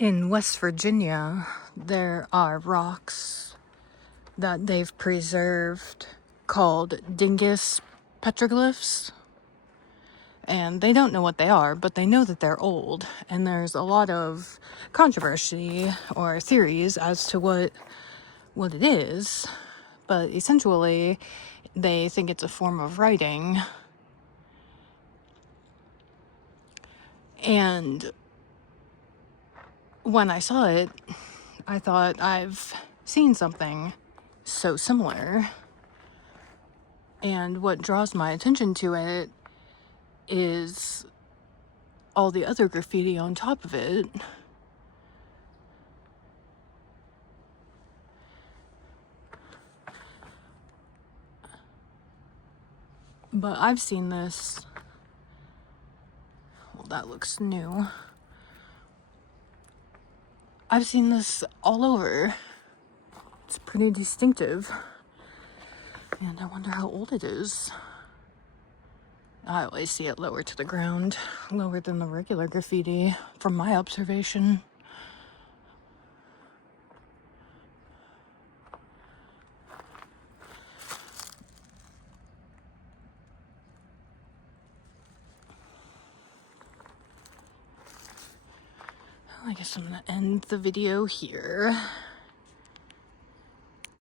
In West Virginia, there are rocks that they've preserved called dingus petroglyphs. And they don't know what they are, but they know that they're old. And there's a lot of controversy or theories as to what it is. But essentially, they think it's a form of writing. And when I saw it, I thought, I've seen something so similar. And what draws my attention to it is all the other graffiti on top of it. But I've seen this. Well, that looks new. I've seen this all over. It's pretty distinctive. And I wonder how old it is. I always see it lower to the ground, lower than the regular graffiti, from my observation. I guess I'm gonna end the video here.